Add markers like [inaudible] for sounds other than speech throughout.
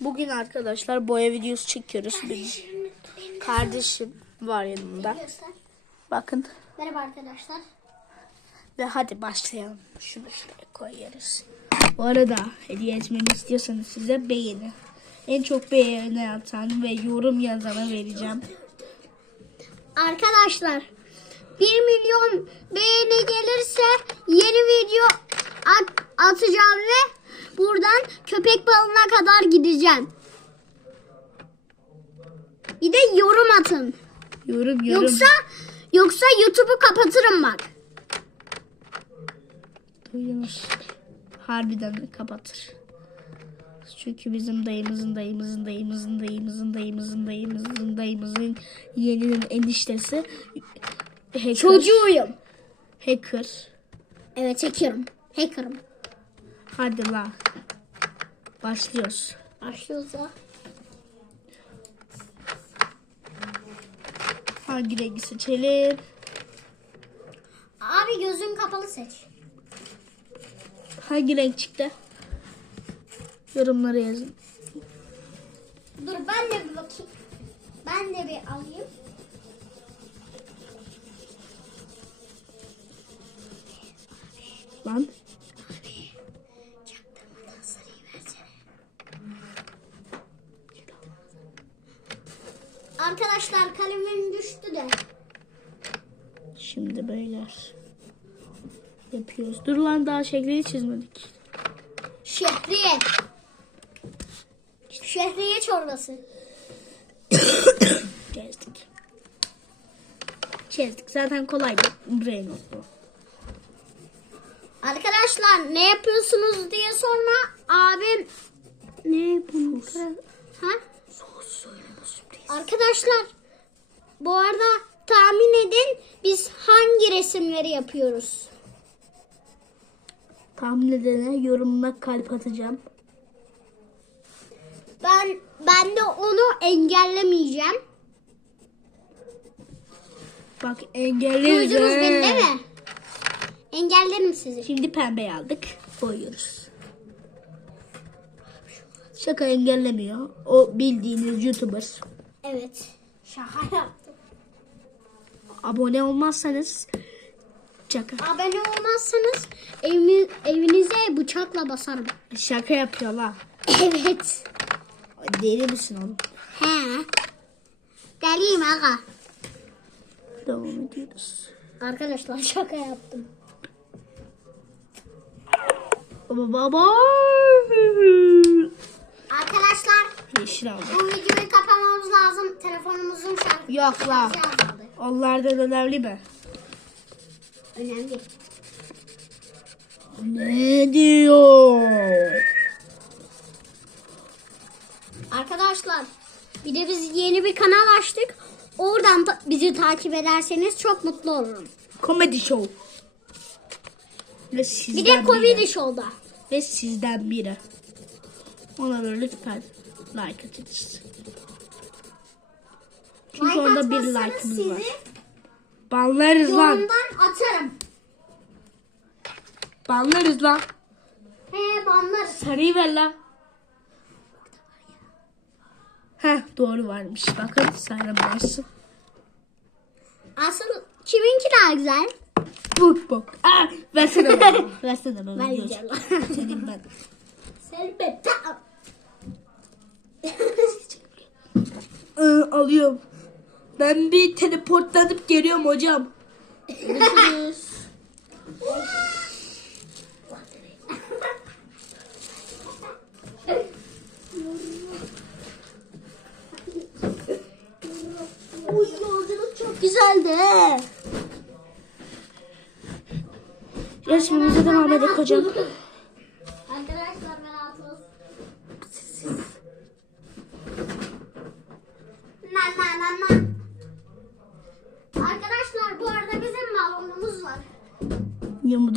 Bugün arkadaşlar boya videosu çekiyoruz. Benim kardeşim var yanımda. Bakın Merhaba arkadaşlar. ve hadi başlayalım. Şunu şuraya koyarız. Bu arada hediye etmemi istiyorsanız size beğeni. En çok beğeni atan ve yorum yazana vereceğim. Arkadaşlar 1 milyon beğeni gelirse yeni video at- atacağım ve buradan köpek balığına kadar gideceğim. Bir de yorum atın. Yorum yorum. Yoksa yoksa YouTube'u kapatırım bak. Duydunuz. Harbiden de kapatır. Çünkü bizim dayımızın dayımızın dayımızın dayımızın dayımızın dayımızın dayımızın yeninin eniştesi hacker. Çocuğuyum. Hacker. Evet çekiyorum. Hacker'ım. Hadi la. Başlıyoruz. Başlıyoruz ya. Hangi rengi seçelim? Abi gözün kapalı seç. Hangi renk çıktı? Yorumlara yazın. Dur ben de bir bakayım. Ben de bir alayım. Lan. Çaktırmadan sarıyı versene. Arkadaşlar kalemim düştü de. Şimdi beyler. Yapıyoruz. Dur lan daha şekli çizmedik. Şehriye. Şehriye çorbası. [coughs] Gezdik. Çizdik. Zaten kolaydı. Brain bu. Arkadaşlar ne yapıyorsunuz diye sonra abim ne yapıyorsunuz? Ha? Sos söyleme sürpriz. Arkadaşlar bu arada tahmin edin biz hangi resimleri yapıyoruz? Tahmin edene yorumuna kalp atacağım. Ben ben de onu engellemeyeceğim. Bak engelleriz. Duydunuz beni değil mi? Engellerim sizi. Şimdi pembe aldık. Koyuyoruz. Şaka engellemiyor. O bildiğiniz YouTuber. Evet. Şaka yaptım. Abone olmazsanız şaka. Abone olmazsanız evimi, evinize bıçakla basarım. Şaka yapıyor la. Evet. Deli misin oğlum? He. Deliyim aga. Devam ediyoruz. Arkadaşlar şaka yaptım. Baba baba. Arkadaşlar Yeşil aldık. bu videoyu kapamamız lazım. Telefonumuzun şarkı Yok la. şarjı azaldı. Onlardan önemli mi? Önemli. Ne diyor? Arkadaşlar bir de biz yeni bir kanal açtık. Oradan da bizi takip ederseniz çok mutlu olurum. Comedy show. Ve Bir sizden de biri. Covid Show'da. Ve sizden biri. Ona da lütfen like atınız. Çünkü Like onda bir like'ımız var. Banlarız lan. Yorumdan atarım. Banlarız lan. He banlarız. Sarıyı ver lan. Heh doğru varmış. Bakın sarı varsın. Asıl kiminki daha güzel? Bak bak. Aa, versene bana. [laughs] versene bana. [laughs] Ben yiyeceğim. Senin ben. Sen be ta- Ee, alıyorum. Ben bir teleportlanıp geliyorum hocam. Görüşürüz. Uy yolculuk çok güzeldi. Resmimize devam edelim hocam.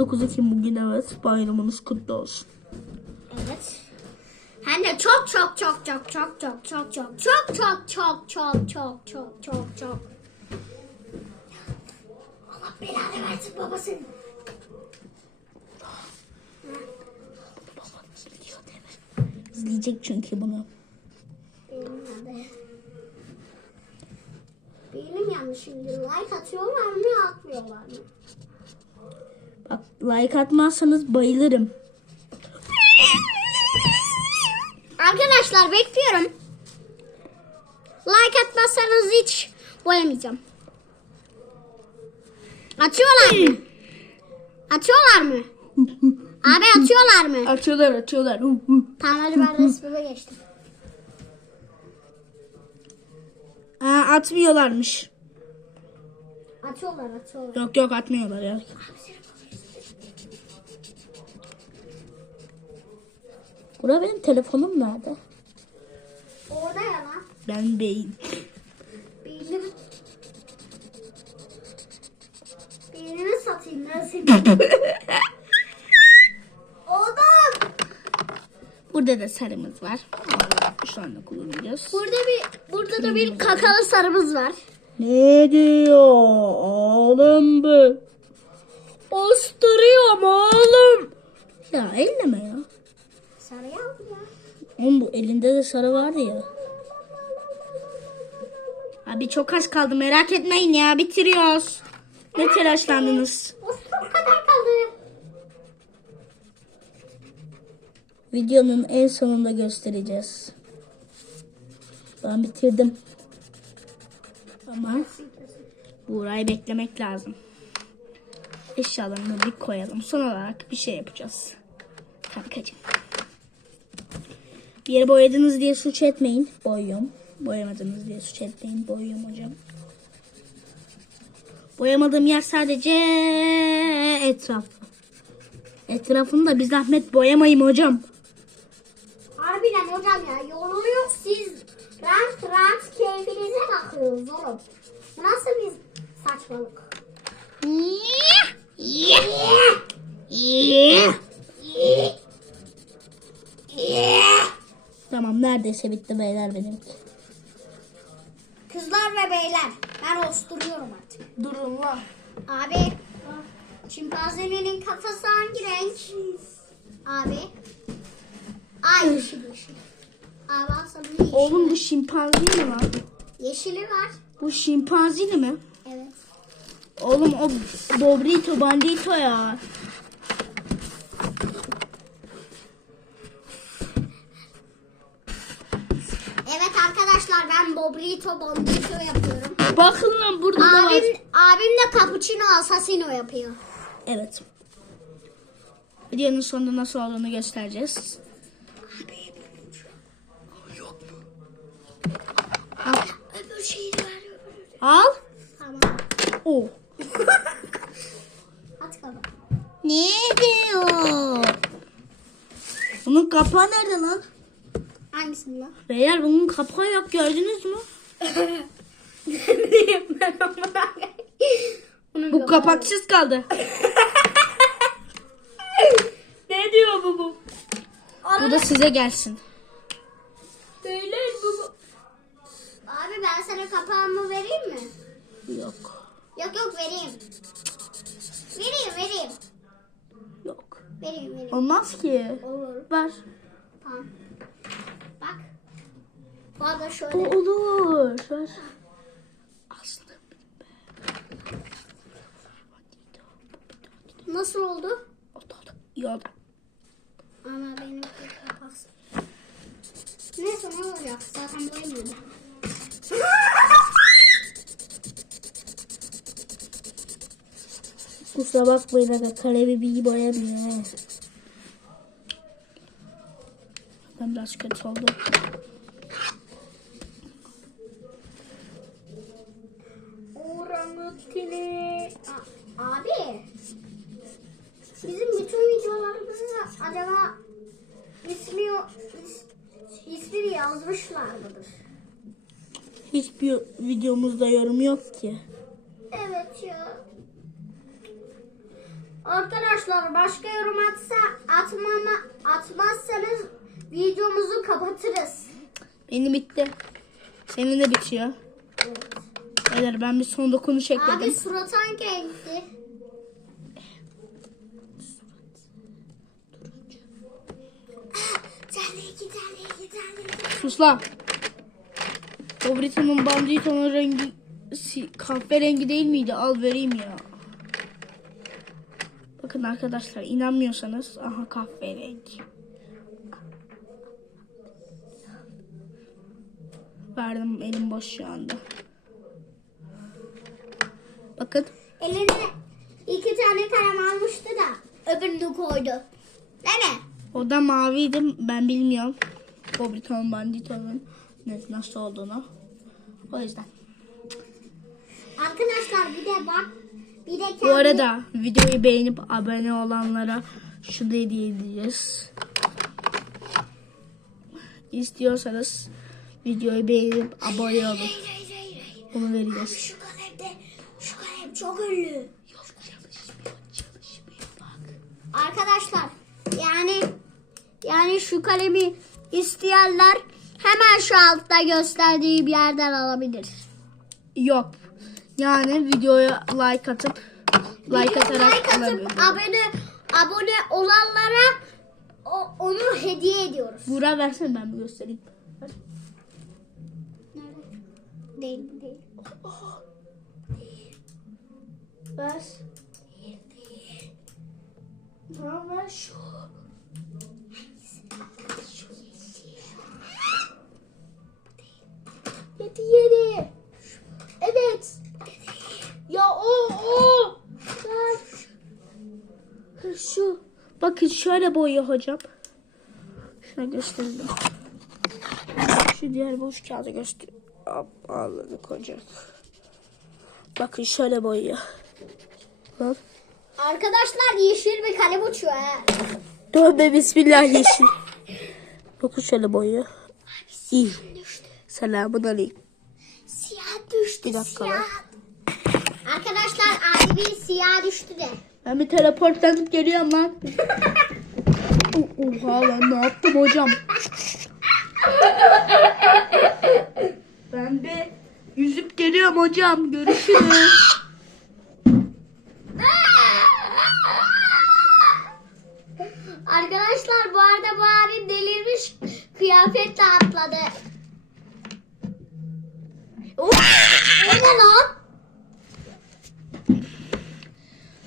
29 Ekim bugün evet. Bayramınız kutlu olsun. Evet. Hem de çok çok çok çok çok çok çok çok çok çok çok çok çok çok çok çok. Allah belanı versin babasını. İzleyecek çünkü bunu. Benim yanlış şimdi. Like atıyorlar mı atmıyorlar mı? Bak like atmazsanız bayılırım. Arkadaşlar bekliyorum. Like atmazsanız hiç boyamayacağım. Atıyorlar mı? Atıyorlar mı? Abi atıyorlar mı? Açıyorlar açıyorlar. Hu, hu. Tamam hadi ben resmime geçtim. Aa, atmıyorlarmış. Atıyorlar atıyorlar. Yok yok atmıyorlar ya. Bura benim telefonum nerede? Orada ya lan. Ben beyin. Beynimi... Beynimi satayım ben seni. [laughs] Oğlum. Burada da sarımız var. Şu anda kullanacağız. Burada bir burada da bir kakalı sarımız var. Ne diyor oğlum bu? Osturuyorum oğlum. Ya elleme ya. Sarı aldı ya. Oğlum bu elinde de sarı vardı ya. Abi çok az kaldı merak etmeyin ya bitiriyoruz. Ne telaşlandınız? O kadar kaldı. Videonun en sonunda göstereceğiz. Ben bitirdim. Ama Buğra'yı beklemek lazım. Eşyalarını bir koyalım. Son olarak bir şey yapacağız. Kankacığım. Bir yere boyadınız diye suç etmeyin. Boyuyorum. Boyamadınız diye suç etmeyin. Boyuyorum hocam. Boyamadığım yer sadece etrafı. Etrafını da bir zahmet boyamayayım hocam. Harbiden hocam ya yoruluyor siz rahat rahat keyfinize bakıyorsunuz oğlum. Bu Nasıl bir saçmalık? [laughs] [laughs] [laughs] Tamam neredeyse bitti beyler benimki. Kızlar ve beyler ben osturuyorum artık. Durun lan. Abi şimpanzenin kafası hangi renk? Abi. Ay yeşil yeşil. Abi al sana yeşil. Oğlum bu şimpanzini mi lan? Yeşili var. Bu şimpanzini mi? Evet. Oğlum o Bobrito Bandito ya. Arkadaşlar ben Bobrito Bobrito yapıyorum. Bakın lan burada da var. Abim, abim de Cappuccino Assassino yapıyor. Evet. Videonun sonunda nasıl olduğunu göstereceğiz. Al. Öbür şeyi ver. Al. Tamam. O. [laughs] At baba. Ne diyor? Bunun kapağı nerede lan? Hangisini lan? Beyler bunun kapağı yok gördünüz mü? ben Bunu Bu kapaksız kaldı. ne diyor bu bu? Bu da size gelsin. Beyler bu. Abi ben sana kapağımı vereyim mi? Yok. Yok yok vereyim. Vereyim vereyim. Yok. Vereyim vereyim. Olmaz ki. Olur. Ver. Tamam. Bu arada Bu şöyle. olur. Aslında Nasıl oldu? oldu oldu. İyi oldu. Ama benim kapaksız. Neyse ne olacak? Zaten boyamıyorum. Kusura bakmayın aga kalemi bir boyamıyor. Ben biraz kötü oldu. Orangutini. Abi. Bizim bütün videolarımızda acaba ismi is, ismini yazmışlar mıdır? Hiçbir videomuzda yorum yok ki. Evet ya. Arkadaşlar başka yorum atsa atmama atmazsanız videomuzu kapatırız. Benim bitti. Senin de bitiyor. Beyler ben bir son dokunuş ekledim. Abi surat hangi renkti? Terliği terliği terliği. Sus lan. Favoritim'in banditonun rengi si- kahverengi değil miydi? Al vereyim ya. Bakın arkadaşlar inanmıyorsanız aha kahverengi. Verdim elim boş şu anda. Bakın Eline iki tane kalem almıştı da öbürünü koydu. Değil mi? o da maviydi ben bilmiyorum. Favoriton banditonun ne- nasıl olduğunu. O yüzden. Arkadaşlar bir de bak. Bir de kendi... Bu arada videoyu beğenip abone olanlara şunu hediye edeceğiz. İstiyorsanız videoyu beğenip abone olun. Bunu vereceğiz. Şu kalemde şu kalem çok ünlü. Arkadaşlar yani yani şu kalemi isteyenler hemen şu altta gösterdiği bir yerden alabilir. Yok. Yani videoya like atıp like atarak like atıp abone abone olanlara o- onu hediye ediyoruz. Buğra versene ben bir göstereyim. Değil değil. Ver. Tamam ver şu. Yedi yedi. Evet. Ya o o. Şu. Bakın şöyle boyuyor hocam. Şuna göstereyim. Şu diğer boş kağıdı göster. Ağladık hocam. Bakın şöyle boyuyor. Arkadaşlar yeşil bir kalem uçuyor ha. Tövbe bismillah yeşil. Bakın şöyle boyuyor. İyi. Selamun aleyküm. Siyah düştü Bir dakika siyah. Arkadaşlar abi bir siyah düştü de. Ben bir teleportlanıp geliyorum lan. [laughs] O- Oha lan ne yaptım hocam? Ben bir yüzüp geliyorum hocam. Görüşürüz. [laughs] Arkadaşlar bu arada bu abim delirmiş kıyafetle atladı. O ne lan?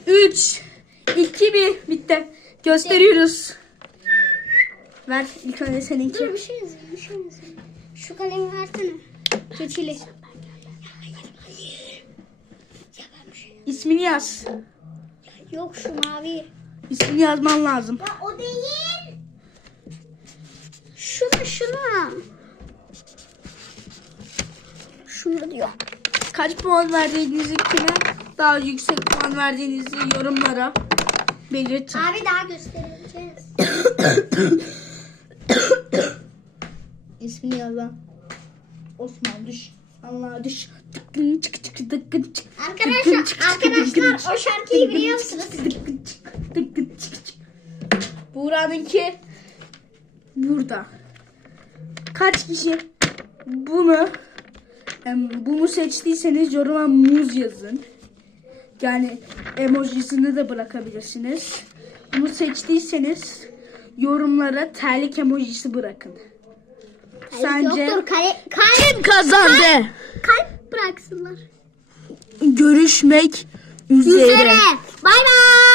3 2 1 bitti. Gösteriyoruz. Ver ilk önce Dur seninki. bir şey yazayım, bir şey yazayım. Şu kalemi versene. Keçili. İsmini yaz. Yok şu mavi. İsmini yazman lazım. Ya o değil. Şunu şunu. Şunu diyor. Kaç puan verdiğinizi kime daha yüksek puan verdiğinizi yorumlara belirtin. Abi daha göstereceğiz. İsmini yaz lan. Osman düş. Allah düş. Tıkkın çık çık tıkkın çık. Arkadaşlar, arkadaşlar o şarkıyı biliyor musunuz? Tıkkın çık tıkkın çık çık. Buğra'nınki burada. Kaç kişi bunu em, bunu seçtiyseniz yoruma muz yazın. Yani emojisini de bırakabilirsiniz. Bunu seçtiyseniz yorumlara terlik emojisi bırakın. Sence Yoktur kale, kalp, kim kazandı? kalp bıraksınlar. Görüşmek üzere. Üzere. Bay bay.